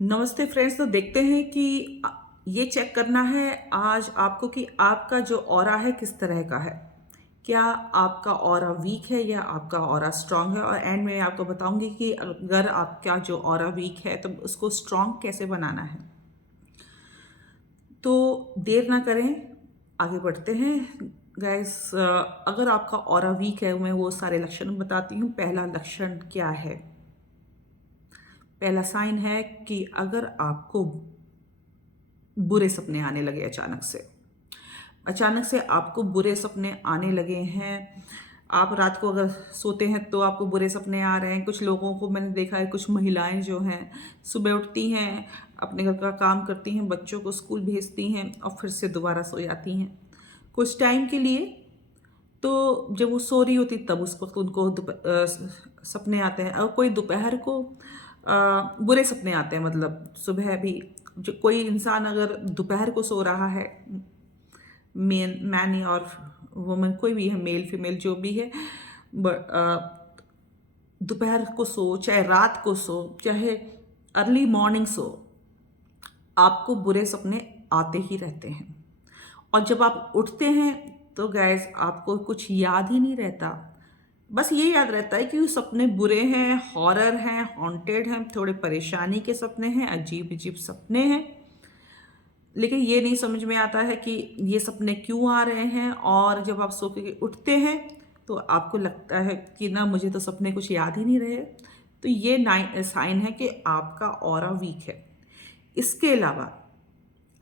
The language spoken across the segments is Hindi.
नमस्ते फ्रेंड्स। तो देखते हैं कि ये चेक करना है आज आपको कि आपका जो ऑरा है किस तरह का है। क्या आपका ऑरा वीक है या आपका ऑरा स्ट्रांग है। और एंड में आपको बताऊंगी कि अगर आपका जो ऑरा वीक है तो उसको स्ट्रांग कैसे बनाना है। तो देर ना करें, आगे बढ़ते हैं गाइस। अगर आपका ऑरा वीक है मैं वो सारे लक्षण बताती हूँ। पहला लक्षण क्या है? पहला साइन है कि अगर आपको बुरे सपने आने लगे अचानक से आपको बुरे सपने आने लगे हैं। आप रात को अगर सोते हैं तो आपको बुरे सपने आ रहे हैं। कुछ लोगों को मैंने देखा है, कुछ महिलाएं जो हैं सुबह उठती हैं, अपने घर का काम करती हैं, बच्चों को स्कूल भेजती हैं और फिर से दोबारा सो जाती हैं कुछ टाइम के लिए। तो जब वो सो रही होती तब उस वक्त उनको सपने आते हैं। और कोई दोपहर को बुरे सपने आते हैं, मतलब सुबह भी। जो कोई इंसान अगर दोपहर को सो रहा है, मैन और वुमेन कोई भी है, मेल फीमेल जो भी है, दोपहर को सो चाहे रात को सो चाहे अर्ली मॉर्निंग सो, आपको बुरे सपने आते ही रहते हैं। और जब आप उठते हैं तो गैस आपको कुछ याद ही नहीं रहता। बस ये याद रहता है कि वो सपने बुरे हैं, हॉरर हैं, हॉन्टेड हैं, थोड़े परेशानी के सपने हैं, अजीब अजीब सपने हैं। लेकिन ये नहीं समझ में आता है कि ये सपने क्यों आ रहे हैं। और जब आप सो के उठते हैं तो आपको लगता है कि ना, मुझे तो सपने कुछ याद ही नहीं रहे। तो ये साइन है कि आपका ऑरा वीक है। इसके अलावा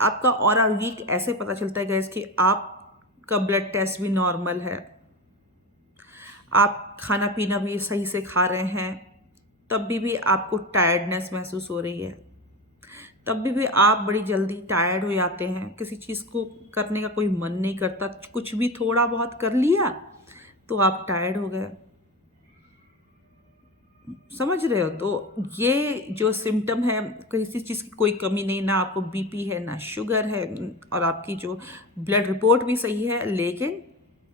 आपका ऑरा वीक ऐसे पता चलता है गैस कि आपका ब्लड टेस्ट भी नॉर्मल है, आप खाना पीना भी सही से खा रहे हैं, तब भी आपको टायर्डनेस महसूस हो रही है, तब भी आप बड़ी जल्दी टायर्ड हो जाते हैं, किसी चीज़ को करने का कोई मन नहीं करता, कुछ भी थोड़ा बहुत कर लिया तो आप टायर्ड हो गए। समझ रहे हो? तो ये जो सिम्टम है, किसी चीज़ की कोई कमी नहीं, ना आपको बीपी है ना शुगर है, और आपकी जो ब्लड रिपोर्ट भी सही है, लेकिन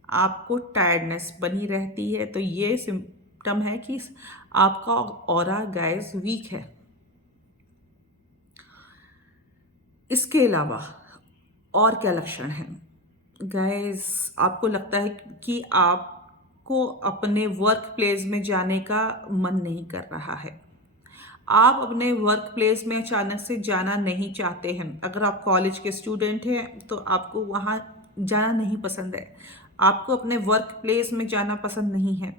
आपको टायर्डनेस बनी रहती है। तो ये सिम्टम है कि आपका ऑरा गैस वीक है। इसके अलावा और क्या लक्षण हैं? गाइस, आपको लगता है कि आपको अपने वर्क प्लेस में जाने का मन नहीं कर रहा है। आप अपने वर्क प्लेस में अचानक से जाना नहीं चाहते हैं। अगर आप कॉलेज के स्टूडेंट हैं तो आपको वहाँ जाना नहीं पसंद है। आपको अपने वर्क प्लेस में जाना पसंद नहीं है।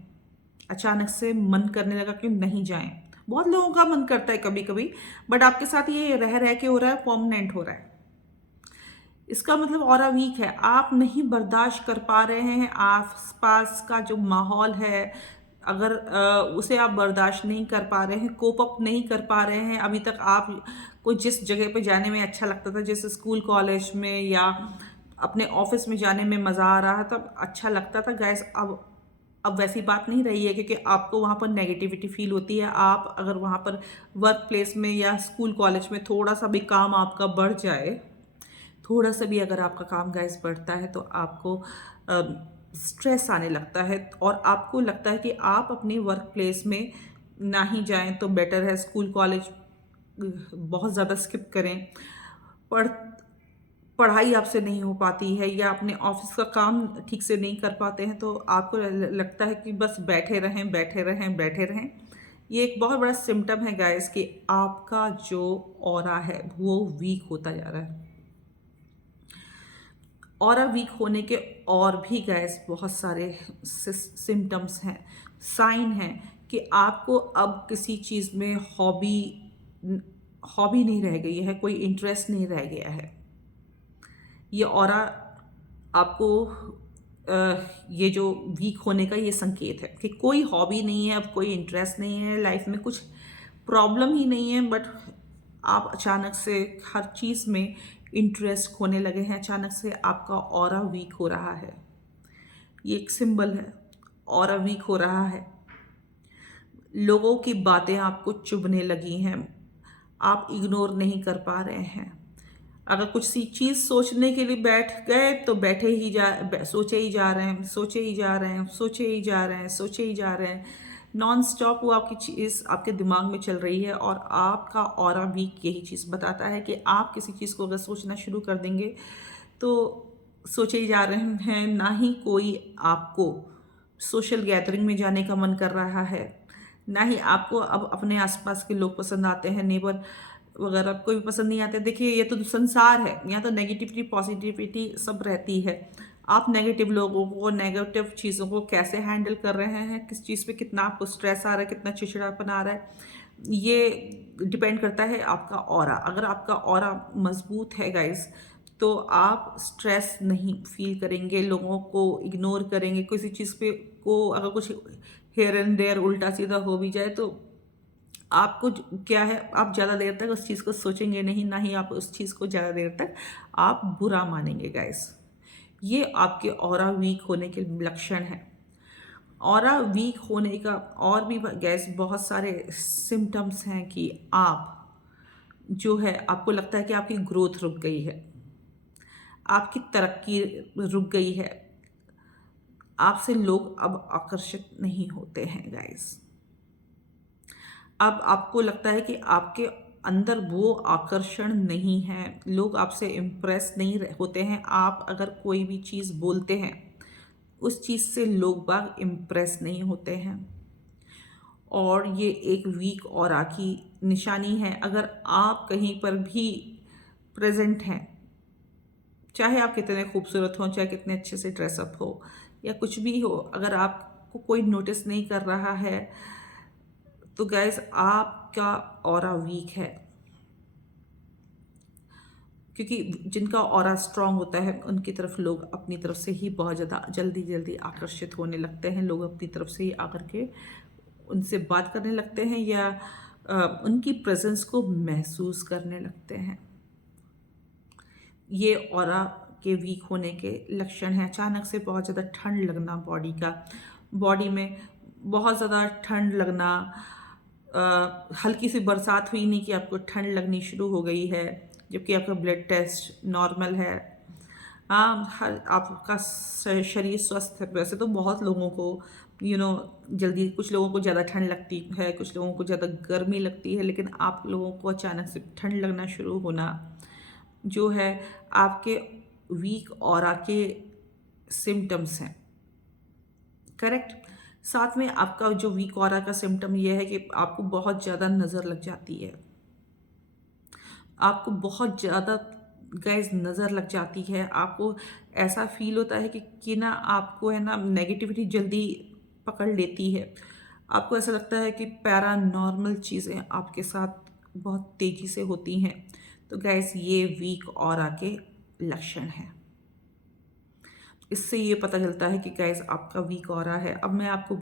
अचानक से मन करने लगा कि नहीं जाएं। बहुत लोगों का मन करता है कभी कभी, बट आपके साथ ये रह रह के हो रहा है, परमानेंट हो रहा है। इसका मतलब ऑरा वीक है। आप नहीं बर्दाश्त कर पा रहे हैं आसपास का जो माहौल है। अगर उसे आप बर्दाश्त नहीं कर पा रहे हैं, कोप अप नहीं कर पा रहे हैं। अभी तक आप को जिस जगह पे जाने में अच्छा लगता था, जैसे स्कूल कॉलेज में या अपने ऑफिस में जाने में मज़ा आ रहा था, अच्छा लगता था गैस, अब वैसी बात नहीं रही है, क्योंकि आपको वहाँ पर नेगेटिविटी फील होती है। आप अगर वहाँ पर वर्क प्लेस में या स्कूल कॉलेज में थोड़ा सा भी काम आपका बढ़ जाए, थोड़ा सा भी अगर आपका काम गैस बढ़ता है तो आपको स्ट्रेस आने लगता है, और आपको लगता है कि आप अपनी वर्क प्लेस में ना ही जाएं तो बेटर है। स्कूल कॉलेज बहुत ज़्यादा स्किप करें। पढ़ पढ़ाई आपसे नहीं हो पाती है या अपने ऑफिस का काम ठीक से नहीं कर पाते हैं, तो आपको लगता है कि बस बैठे रहें बैठे रहें बैठे रहें। ये एक बहुत बड़ा सिम्टम है गाइस कि आपका जो ऑरा है वो वीक होता जा रहा है। ऑरा वीक होने के और भी गैस बहुत सारे सिम्टम्स हैं, साइन हैं कि आपको अब किसी चीज़ में हॉबी नहीं रह गई है, कोई इंटरेस्ट नहीं रह गया है। ये ऑरा आपको ये जो वीक होने का ये संकेत है कि कोई हॉबी नहीं है, अब कोई इंटरेस्ट नहीं है लाइफ में, कुछ प्रॉब्लम ही नहीं है, बट आप अचानक से हर चीज़ में इंटरेस्ट खोने लगे हैं। अचानक से आपका ऑरा वीक हो रहा है। ये एक सिंबल है, ऑरा वीक हो रहा है। लोगों की बातें आपको चुभने लगी हैं, आप इग्नोर नहीं कर पा रहे हैं। अगर कुछ सी चीज़ सोचने के लिए बैठ गए तो बैठे ही सोचे ही जा रहे हैं, सोचे ही जा रहे हैं, सोचे ही जा रहे हैं, सोचे ही जा रहे हैं। नॉन स्टॉप वो आपकी चीज़ आपके दिमाग में चल रही है, और आपका ऑरा वीक यही चीज़ बताता है कि आप किसी चीज़ को अगर सोचना शुरू कर देंगे तो सोचे ही जा रहे हैं। ना ही कोई आपको सोशल गैदरिंग में जाने का मन कर रहा है, ना ही आपको अब अपने आसपास के लोग पसंद आते हैं, नेबर वगैरह कोई भी पसंद नहीं आते। देखिए, ये तो संसार है, यहाँ तो नेगेटिविटी पॉजिटिविटी सब रहती है। आप नेगेटिव लोगों को, नेगेटिव चीज़ों को कैसे हैंडल कर रहे हैं, किस चीज़ पे कितना आपको स्ट्रेस आ रहा है, कितना चिड़चिड़ापन आ रहा है, ये डिपेंड करता है आपका ऑरा। अगर आपका ऑरा मजबूत है गाइस, तो आप स्ट्रेस नहीं फील करेंगे, लोगों को इग्नोर करेंगे, किसी चीज़ पे को अगर कुछ हेयर एंड देयर उल्टा सीधा हो भी जाए तो आपको क्या है, आप ज़्यादा देर तक उस चीज़ को सोचेंगे नहीं, ना ही आप उस चीज़ को ज़्यादा देर तक आप बुरा मानेंगे गाइस। ये आपके ऑरा वीक होने के लक्षण हैं। ऑरा वीक होने का और भी गैस बहुत सारे सिम्टम्स हैं कि आप जो है, आपको लगता है कि आपकी ग्रोथ रुक गई है, आपकी तरक्की रुक गई है, आपसे लोग अब आकर्षित नहीं होते हैं गाइस। अब आपको लगता है कि आपके अंदर वो आकर्षण नहीं है, लोग आपसे इम्प्रेस नहीं होते हैं। आप अगर कोई भी चीज़ बोलते हैं, उस चीज़ से लोग बाग इम्प्रेस नहीं होते हैं, और ये एक वीक ऑरा की निशानी है। अगर आप कहीं पर भी प्रेजेंट हैं, चाहे आप कितने खूबसूरत हों, चाहे कितने अच्छे से ड्रेसअप हो, या कुछ भी हो, अगर आपको कोई नोटिस नहीं कर रहा है तो गैस आपका ऑरा वीक है। क्योंकि जिनका ऑरा स्ट्रांग होता है उनकी तरफ लोग अपनी तरफ से ही बहुत ज़्यादा जल्दी जल्दी आकर्षित होने लगते हैं। लोग अपनी तरफ से ही आकर के उनसे बात करने लगते हैं, या उनकी प्रेजेंस को महसूस करने लगते हैं। ये ऑरा के वीक होने के लक्षण हैं। अचानक से बहुत ज़्यादा ठंड लगना, बॉडी में बहुत ज़्यादा ठंड लगना, हल्की सी बरसात हुई नहीं कि आपको ठंड लगनी शुरू हो गई है, जबकि आपका ब्लड टेस्ट नॉर्मल है। हाँ, हर आपका शरीर स्वस्थ है। वैसे तो बहुत लोगों को जल्दी, कुछ लोगों को ज़्यादा ठंड लगती है, कुछ लोगों को ज़्यादा गर्मी लगती है, लेकिन आप लोगों को अचानक से ठंड लगना शुरू होना जो है आपके वीक ऑरा के सिम्टम्स हैं। करेक्ट। साथ में आपका जो वीक ऑरा का सिम्टम ये है कि आपको बहुत ज़्यादा नज़र लग जाती है, आपको बहुत ज़्यादा गाइस नज़र लग जाती है। आपको ऐसा फील होता है कि ना आपको है ना नेगेटिविटी जल्दी पकड़ लेती है। आपको ऐसा लगता है कि पैरानॉर्मल चीज़ें आपके साथ बहुत तेज़ी से होती हैं। तो गाइस, ये वीक ऑरा के लक्षण हैं। इससे ये पता चलता है कि गाइस आपका वीक ऑरा है। अब मैं आपको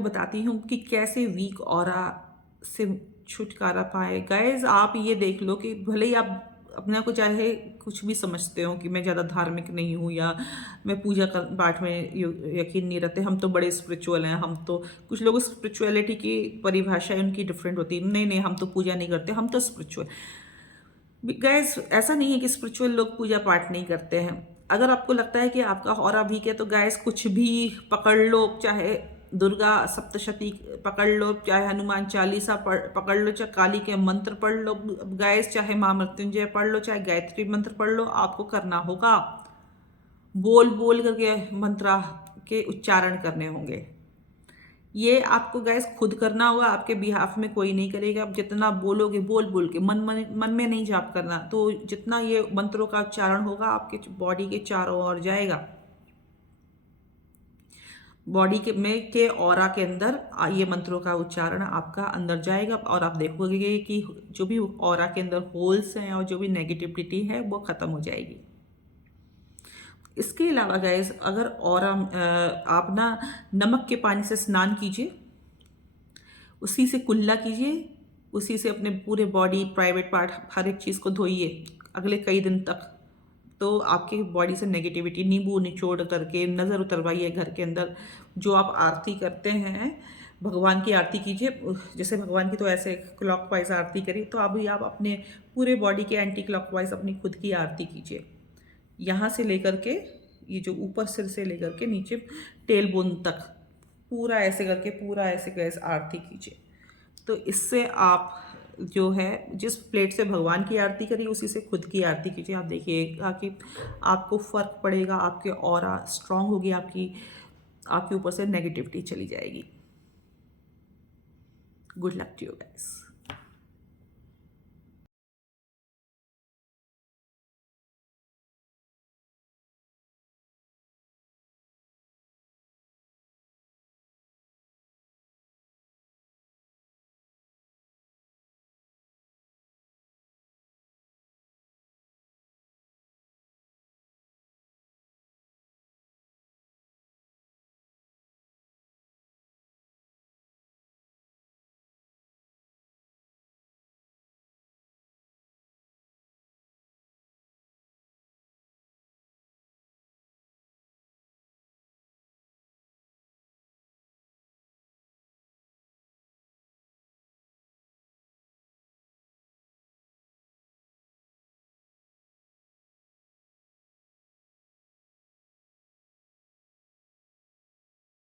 बताती हूँ कि कैसे वीक ऑरा से छुटकारा पाए। गाइस, आप ये देख लो कि भले ही आप अपने आप को चाहे कुछ भी समझते हो कि मैं ज़्यादा धार्मिक नहीं हूँ, या मैं पूजा कर पाठ में यकीन नहीं रखते, हम तो बड़े स्पिरिचुअल हैं, हम तो, कुछ लोग स्पिरिचुअलिटी की परिभाषा उनकी डिफरेंट होती है। नहीं नहीं, हम तो पूजा नहीं करते, हम तो स्पिरिचुअल। गैस, ऐसा नहीं है कि स्पिरिचुअल लोग पूजा पाठ नहीं करते हैं। अगर आपको लगता है कि आपका ऑरा वीक है तो गैस कुछ भी पकड़ लो, चाहे दुर्गा सप्तशती पकड़ लो, चाहे हनुमान चालीसा पकड़ लो, चाहे काली के मंत्र पढ़ लो गैस, चाहे माँ मृत्युंजय पढ़ लो, चाहे गायत्री मंत्र पढ़ लो। आपको करना होगा, बोल बोल करके मंत्र के उच्चारण करने होंगे। ये आपको गैस खुद करना होगा, आपके बिहाफ में कोई नहीं करेगा। आप जितना बोलोगे, बोल बोल के, मन में नहीं जाप करना। तो जितना ये मंत्रों का उच्चारण होगा आपके बॉडी के चारों ओर जाएगा, बॉडी के ऑरा के अंदर ये मंत्रों का उच्चारण आपका अंदर जाएगा, और आप देखोगे कि जो भी ऑरा के अंदर होल्स हैं और जो भी नेगेटिविटी है वो खत्म हो जाएगी। इसके अलावा गैस, अगर ऑरा आप ना नमक के पानी से स्नान कीजिए, उसी से कुल्ला कीजिए, उसी से अपने पूरे बॉडी, प्राइवेट पार्ट, हर एक चीज़ को धोइए अगले कई दिन तक। तो आपकी बॉडी से नेगेटिविटी नींबू निचोड़ करके नज़र उतरवाइए घर के अंदर। जो आप आरती करते हैं, भगवान की आरती कीजिए, जैसे भगवान की तो ऐसे क्लॉकवाइज आरती करिए, तो अभी आप अपने पूरे बॉडी के एंटी क्लॉकवाइज अपनी खुद की आरती कीजिए। यहाँ से लेकर के ये जो ऊपर सिर से लेकर के नीचे टेल बोन तक पूरा ऐसे करके पूरा ऐसे गैस आरती कीजिए। तो इससे आप जो है जिस प्लेट से भगवान की आरती करिए उसी से खुद की आरती कीजिए। आप देखिएगा कि आपको फ़र्क पड़ेगा, आपके ऑरा स्ट्रांग होगी, आपकी आपके ऊपर से नेगेटिविटी चली जाएगी। Good luck to you guys.